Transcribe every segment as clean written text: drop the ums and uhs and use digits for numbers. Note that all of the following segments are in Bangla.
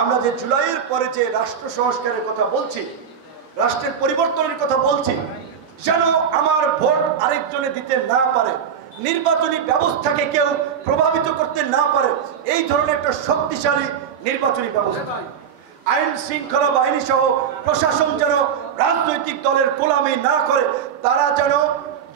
আমরা যে জুলাইয়ের পরে যে রাষ্ট্র সংস্কারের কথা বলছি, রাষ্ট্রের পরিবর্তনের কথা বলছি, যেন আমার ভোট আরেকজনে দিতে না পারে, নির্বাচনী ব্যবস্থাকে কেউ প্রভাবিত করতে না পারে, এই ধরনের একটা শক্তিশালী নির্বাচনী ব্যবস্থা, আইন শৃঙ্খলা বাহিনী সহ প্রশাসন যেন রাজনৈতিক দলের গোলামি না করে, তারা যেন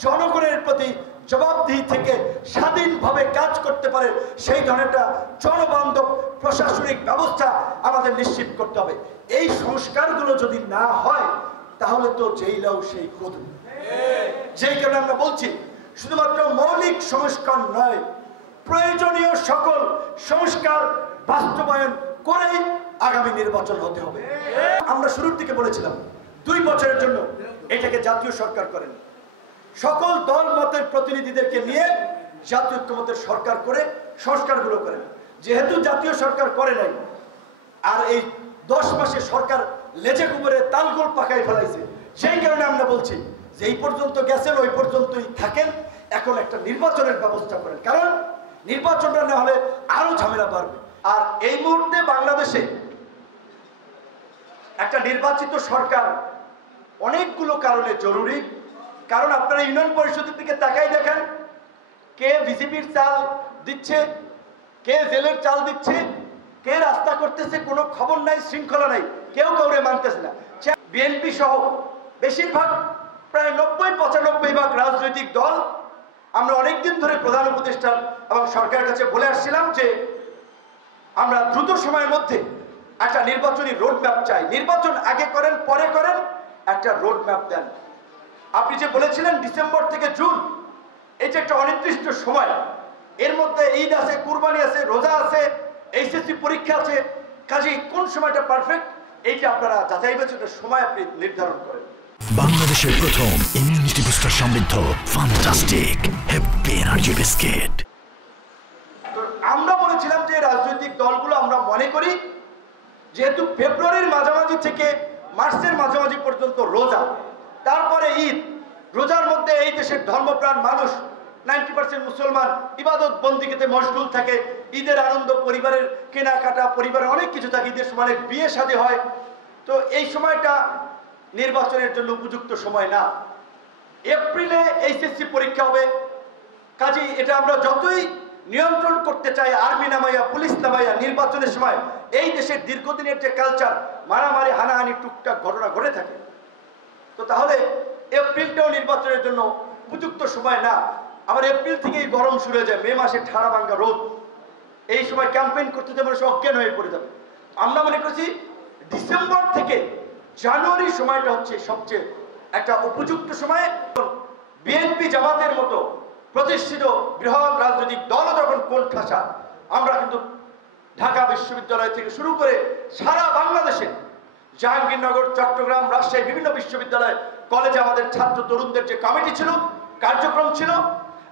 জনগণের প্রতি জবাবদিহি থেকে স্বাধীনভাবে কাজ করতে পারে, সেই ধরনের একটা জনবান্ধব প্রশাসনিক ব্যবস্থা আমাদের নিশ্চিত করতে হবে। এই সংস্কারগুলো যদি না হয় তাহলে তো যেই লাউ সেই কদু। যেই কারণে আমরা বলছি শুধুমাত্র মৌলিক সংস্কার নয়, প্রয়োজনীয় সকল সংস্কার বাস্তবায়ন করেই আগামী নির্বাচন হতে হবে। আমরা শুরুর দিকে বলেছিলাম 2 বছরের জন্য এটাকে জাতীয় সরকার করেন, সকল দল মতের প্রতিনিধিদেরকে নিয়ে জাতীয় ঐক্যমতের সরকার করে সংস্কারগুলো করেন। যেহেতু জাতীয় সরকার করে নাই, আর এই 10 মাসে সরকার লেজে কুবরে তালগোল পাকায় ফেলাইছে, সেই কারণে আমরা বলছি যে এই পর্যন্ত গেছেন ওই পর্যন্তই থাকেন, এখন একটা নির্বাচনের ব্যবস্থা করেন, কারণ নির্বাচনটা না হলে আরো ঝামেলা বাড়বে। আর এই মুহূর্তে বাংলাদেশে একটা নির্বাচিত সরকার অনেকগুলো কারণে জরুরি। কারণ আপনারা ইউনিয়ন পরিষদের দিকে তাকাই দেখেন, কে বিজেপির চাল দিচ্ছে, কে জেলের চাল দিচ্ছে, কে রাস্তা করতেছে, কোনো খবর নাই, শৃঙ্খলা নাই, কেউ কাউরে মানতেছে না। বিএনপি সহ বেশিরভাগ প্রায় 90-95 ভাগ রাজনৈতিক দল আমরা অনেকদিন ধরে প্রধান উপদেষ্টা এবং সরকারের কাছে বলে আসছিলাম যে আমরা দ্রুত সময়ের মধ্যে একটা নির্বাচনী রোডম্যাপ চাই। নির্বাচন আগে করেন পরে করেন, একটা রোডম্যাপ দেন। আপনি যে বলেছিলেন ডিসেম্বর থেকে জুন, এই যে একটা অনির্দিষ্ট সময়, এর মধ্যে ঈদ আছে, কুরবানি আছে, রোজা আছে, এইচএসসি পরীক্ষা আছে, কাজেই কোন সময়টা পারফেক্ট এইটা আপনারা যাচাই বাছাইয়ের সময় আপনি নির্ধারণ করেন। বাংলাদেশের প্রথম ইমিউনিটি বুস্টার সমৃদ্ধ ফ্যান্টাস্টিক হ্যাপি এনার্জি বিস্কিট। তো আমরা বলেছিলাম যে রাজনৈতিক দলগুলো আমরা মনে করি যেহেতু ফেব্রুয়ারির মাঝামাঝি থেকে মার্চের মাঝামাঝি পর্যন্ত রোজা, তারপরে ঈদ, রোজার মধ্যে এই দেশের ধর্মপ্রাণ মানুষ 90% মুসলমান ইবাদত বন্দিগিতে মশগুল থাকে, ঈদের আনন্দ, পরিবারের কেনাকাটা, পরিবারের অনেক কিছু থাকে, ঈদের সময় বিয়ে শাদী হয়, তো এই সময়টা নির্বাচনের জন্য উপযুক্ত সময় না। এপ্রিলে এইচএসসি পরীক্ষা হবে, কাজেই এটা আমরা যতই নিয়ন্ত্রণ করতে চাই, আর্মি নামাইয়া, পুলিশ নামাইয়া, নির্বাচনের সময় এই দেশের দীর্ঘদিনের যে কালচার, মারামারি, হানাহানি, টুকটাক ঘটনা ঘটে থাকে, তো তাহলে এপ্রিলটাও নির্বাচনের জন্য উপযুক্ত সময় না। আবার এপ্রিল থেকেই গরম শুরু হয়ে যায়, মে মাসে ঠাড়া ভাঙ্গা রোদ, এই সময় ক্যাম্পেইন করতে যে মানুষ অজ্ঞান হয়ে পড়ে যাবে। আমরা মনে করছি ডিসেম্বর থেকে জানুয়ারি সময়টা হচ্ছে সবচেয়ে একটা উপযুক্ত সময়। বিএনপি জামাতের মতো প্রতিষ্ঠিত বৃহৎ রাজনৈতিক দলও যখন কোণঠাসা, আমরা কিন্তু ঢাকা বিশ্ববিদ্যালয় থেকে শুরু করে সারা বাংলাদেশে জাহাঙ্গীরনগর, চট্টগ্রাম, রাজশাহী বিভিন্ন বিশ্ববিদ্যালয়, কলেজে আমাদের ছাত্র তরুণদের যে কমিটি ছিল, কার্যক্রম ছিল,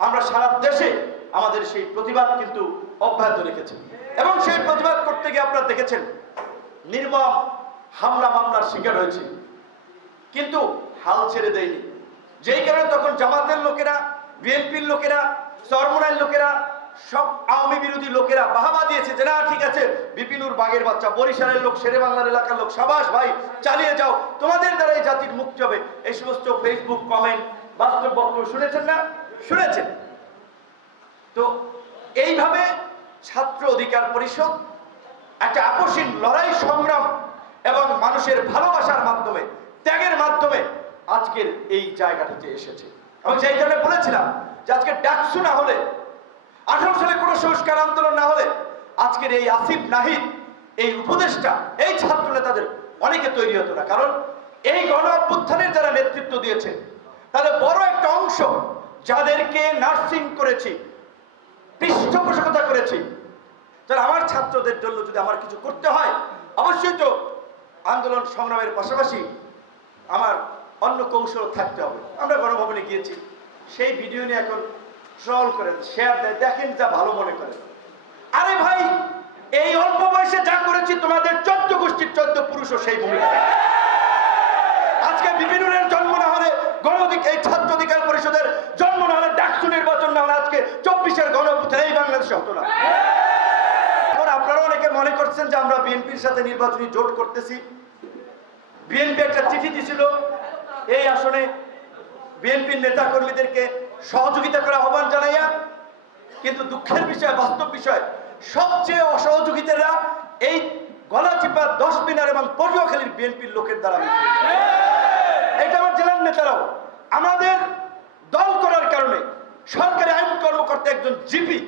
আমরা সারা দেশে আমাদের সেই প্রতিবাদ কিন্তু অব্যাহত রেখেছি। এবং সেই প্রতিবাদ করতে গিয়ে আপনারা দেখেছেন নির্মম হামলা মামলার শিকার হয়েছে, কিন্তু হাল ছেড়ে দেয়নি। যেই কারণে তখন জামাতের লোকেরা, বিএনপির লোকেরা, চরমোনাইর লোকেরা, সব আওয়ামী বিরোধী লোকেরা বাহাবা দিয়েছে যে না ঠিক আছে, বিপিনুর বাগের বাচ্চা, বরিশালের লোক, শেরে বাংলার এলাকার লোক, সাবাস ভাই, চালিয়ে যাও, তোমাদের দ্বারা এই জাতির মুক্তি হবে। এই সমস্ত ফেসবুক কমেন্ট, বাস্তব বক্তব্য শুনেছেন না? শুনেছেন। তো এইভাবে ছাত্র অধিকার পরিষদ একটা আপসীন লড়াই, সংগ্রাম এবং মানুষের ভালোবাসার মাধ্যমে, ত্যাগের মাধ্যমে আজকের এই জায়গাটাতে এসেছে। এবং সেই কারণে বলেছিলাম যে আজকে ডাকসু না হলে, 18 সালে কোনো সংস্কার আন্দোলন না হলে আজকের এই আসিফ নাহিদ, এই উপদেষ্টা, এই ছাত্র নেতাদের অনেকে তৈরি হতো না। কারণ এই গণ অভ্যুত্থানের যারা নেতৃত্ব দিয়েছে তাদের বড় একটা অংশ, যাদেরকে নার্সিং করেছি, পৃষ্ঠপোষকতা করেছি, যারা আমার ছাত্রদের জন্য যদি আমার কিছু করতে হয়, অবশ্যই তো আন্দোলন সংগ্রামের পাশাপাশি আমার অন্য কৌশল থাকতে হবে। আমরা গণভবনে গিয়েছি, সেই ভিডিও নিয়ে এখন ট্রল করেন, শেয়ার দেয়, দেখেন যা ভালো মনে করেন। আরে ভাই, এই অল্প বয়সে যা করেছি তোমাদের 14 গোষ্ঠীর 14 পুরুষও সেই ভূমিকা। আজকে বিপিনুরের জন্ম না হলে, এই ছাত্র অধিকার পরিষদের জন্ম না হলে, ডাকসু নির্বাচন না হলে আজকে 24-এর গণ অভ্যুত্থান এই বাংলাদেশে হতো না। এখন আপনারা আপনারা অনেকে মনে করছেন যে আমরা বিএনপির সাথে নির্বাচনী জোট করতেছি। বিএনপি একটা চিঠি দিয়েছিল এই আসনে বিএনপির নেতা কর্মীদেরকে সহযোগিতা করার আহ্বান জানাইয়া, কিন্তু দুঃখের বিষয়, বাস্তব বিষয়, সবচেয়ে অসহযোগিতারা এই গলাচিপা 10 মিনার এবং পটুয়াখালীর বিএনপির লোকের দ্বারা। এটা আমার জেলার নেতারাও আমাদের দল করার কারণে সরকারি আইন কর্মকর্তা একজন জিপি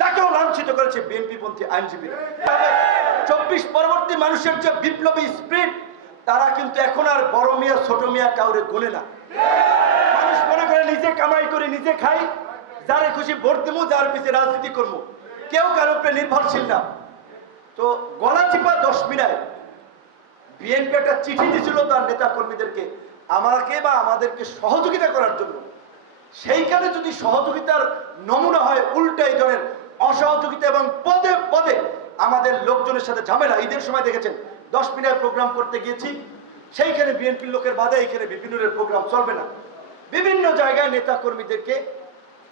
তাকেও লাঞ্ছিত করেছে বিএনপি পন্থী আইনজীবী। 24 পরবর্তী মানুষের যে বিপ্লবী স্পিরিট, তারা কিন্তু এখন আর বড় মিয়া ছোট মিয়া কাউরে গোলে না। মানুষ মনে করে নিজে কামাই করে নিজে খাই, যারে খুশি ভোট দেবো, যার পিছিয়ে রাজনীতি করবো, কেউ কারো উপরে নির্ভরশীল না। তো গলাচিপা 10 মিনায় বিএনপি একটা চিঠি দিয়েছিল তার নেতা কর্মীদেরকে আমাকে বা আমাদেরকে সহযোগিতা করার জন্য। সেইখানে যদি সহযোগিতার নমুনা হয় উল্টা এই ধরনের অসহযোগিতা এবং পদে পদে আমাদের লোকজনের সাথে ঝামেলা। ঈদের সময় দেখেছেন 10 মিনিটের প্রোগ্রাম করতে গিয়েছি, সেইখানে বিএনপির লোকের বাধা, এইখানে বিপিনের প্রোগ্রাম চলবে না। বিভিন্ন জায়গায় নেতা কর্মীদেরকে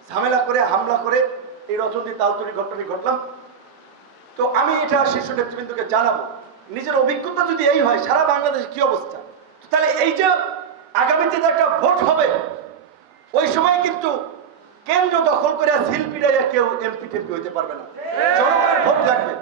ঝামেলা করে হামলা করে এই রতনদী তালতলি ঘটনাটি ঘটলাম। তো আমি এটা শীর্ষ নেতৃবৃন্দকে জানাবো, নিজের অভিজ্ঞতা যদি এই হয় সারা বাংলাদেশে কি অবস্থা, তাহলে এই যে আগামীতে যে একটা ভোট হবে ওই সময় কিন্তু কেন্দ্র দখল করে সিল পিড়াইয়া কেউ এমপি টেমপি হইতে পারবে না। জনগণের ভোট লাগবে।